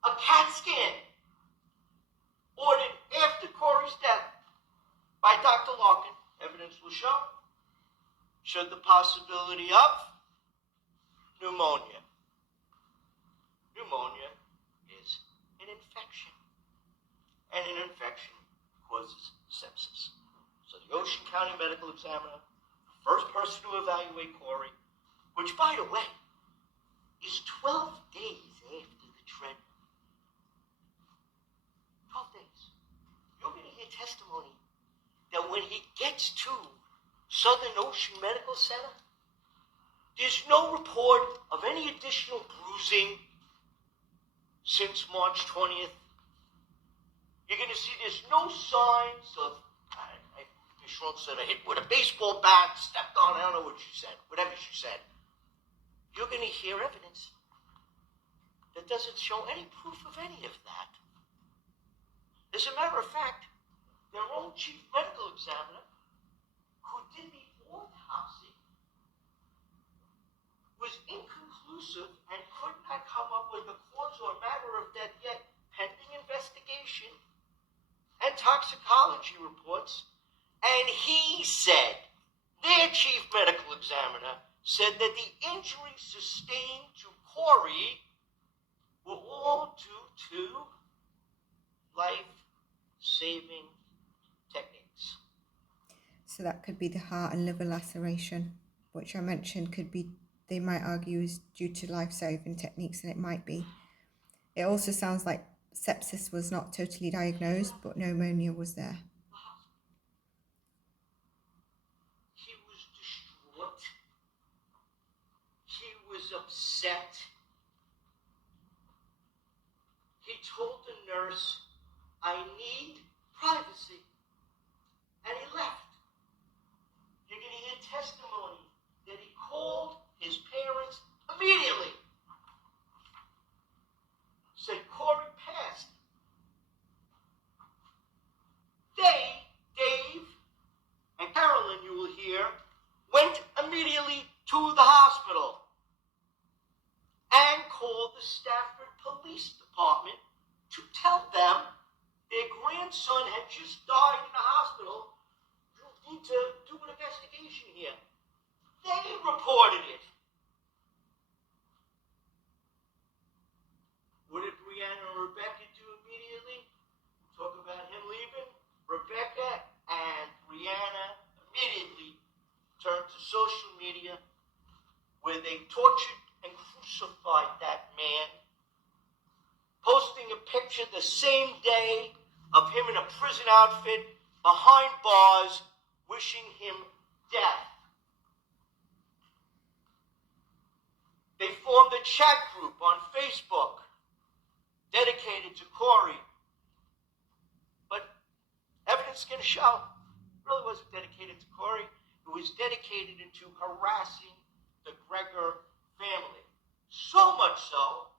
A CAT scan ordered after Corey's death by Dr. Larkin, evidence will show, showed the possibility of pneumonia. Pneumonia is an infection, and an infection causes sepsis. So the Ocean County medical examiner, first person to evaluate Corey, which, by the way, is 12 days after the treatment. 12 days. You're going to hear testimony that when he gets to Southern Ocean Medical Center, there's no report of any additional bruising since March 20th. You're going to see there's no signs of, Ms. Schroen said, a hit with a baseball bat, stepped on, I don't know what she said, whatever she said. You're going to hear evidence that doesn't show any proof of any of that. As a matter of fact, their own chief medical examiner, who did the autopsy, was inconclusive and could not come up with a cause or matter of death yet, pending investigation and toxicology reports. And he said, their chief medical examiner said that the injuries sustained to Corey were all due to life-saving techniques. So that could be the heart and liver laceration, which I mentioned could be, they might argue, is due to life-saving techniques, and it might be. It also sounds like sepsis was not totally diagnosed, but pneumonia was there. He was distraught. He was upset. He told the nurse, I need privacy. And he left. You're going to hear testimony that he called his parents immediately. Said Corey passed. Dave, and Carolyn, you will hear, went immediately to the hospital and called the Stafford Police Department to tell them their grandson had just died in the hospital. You need to do an investigation here. They reported it. What did Brianna and Rebecca do immediately? Talk about him leaving. Rebecca and Brianna immediately turned to social media where they talked that man, posting a picture the same day of him in a prison outfit behind bars, wishing him death. They formed a chat group on Facebook dedicated to Corey. But evidence is going to show it really wasn't dedicated to Corey. It was dedicated into harassing the Gregor family. So much so,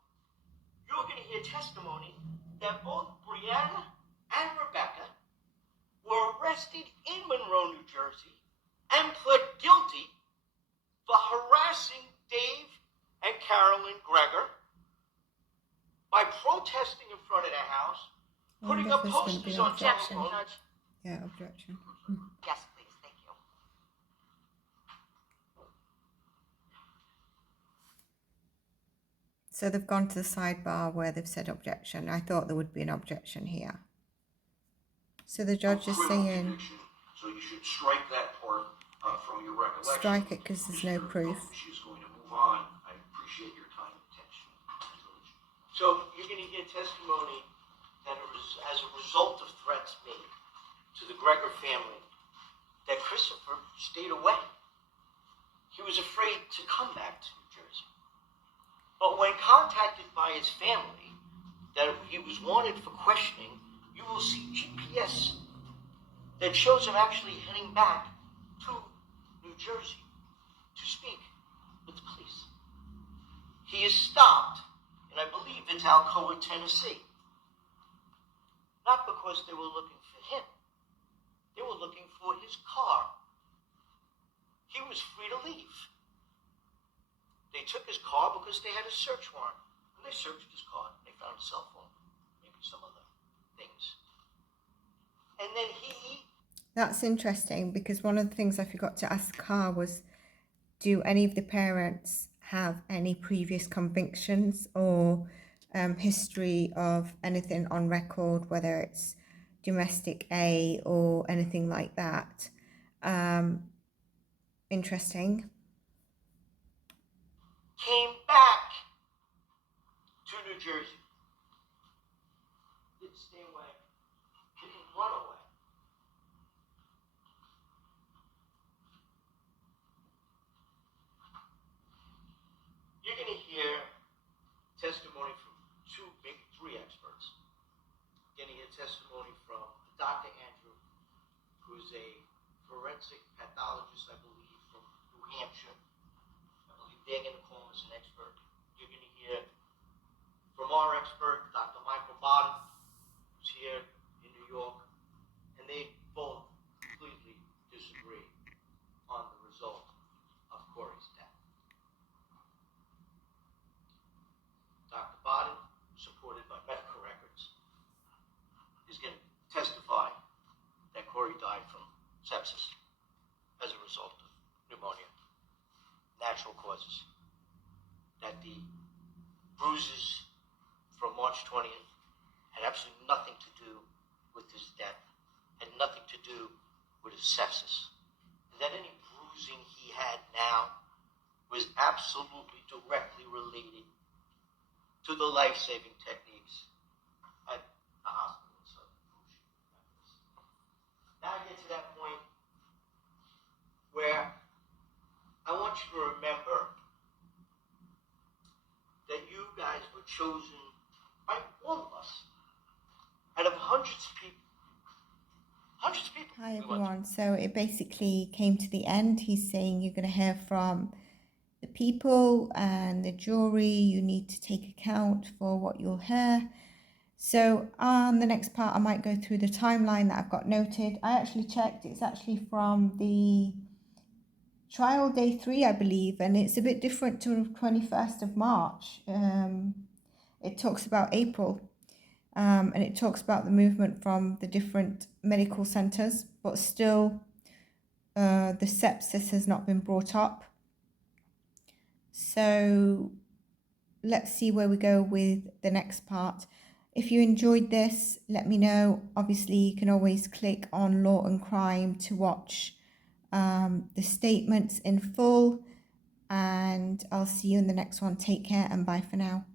you're going to hear testimony that both Brianna and Rebecca were arrested in Monroe, New Jersey, and pled guilty for harassing Dave and Carolyn Gregor by protesting in front of their house, putting up posters on telephones. Yeah, objection. Yes, please. Thank you. So they've gone to the sidebar where they've said objection. I thought there would be an objection here. So the judge is saying, so you should strike that part from your recollection. Strike it because there's no proof. She's going to move on. I appreciate your time and attention. So you're going to hear testimony that it was as a result of threats made to the Gregor family that Christopher stayed away. He was afraid to come back to New Jersey. But when contacted by his family that he was wanted for questioning, you will see GPS that shows him actually heading back to New Jersey to speak with the police. He is stopped, and I believe it's Alcoa, Tennessee. Not because they were looking for him. They were looking for his car. He was free to leave. They took his car because they had a search warrant. And they searched his car. They found a cell phone, maybe some other things. And then That's interesting because one of the things I forgot to ask Carr was, do any of the parents have any previous convictions or history of anything on record, whether it's domestic A or anything like that? Interesting. came back to New Jersey. Didn't stay away. Didn't run away. You're going to hear testimony from two, maybe three experts. You're going to hear testimony from Dr. Andrew, who's a forensic pathologist, I believe, from New Hampshire. I believe they're going to call him as an expert. You're going to hear from our expert, Dr. Michael Bottom, who's here in New York, and they both completely disagree on the result of Corey's death. Dr. Bottom, supported by medical records, is going to testify that Corey died from sepsis as a result of pneumonia, natural causes, that the bruises from March 20th had absolutely nothing to do with his death, had nothing to do with his sepsis, that any bruising he had now was absolutely directly related to the life-saving techniques at the hospital in Southern Memphis. Now I get to that point where I want you to remember that you guys were chosen by all of us out of hundreds of people. Hundreds of people. Hi everyone. So it basically came to the end. He's saying you're going to hear from the people and the jury. You need to take account for what you'll hear. So on the next part, I might go through the timeline that I've got noted. I actually checked. It's actually from the trial day 3, I believe, and it's a bit different to 21st of March. It talks about April, and it talks about the movement from the different medical centers, but still the sepsis has not been brought up. So let's see where we go with the next part. If you enjoyed this, let me know. Obviously, you can always click on Law and Crime to watch the statements in full, and I'll see you in the next one. Take care and bye for now.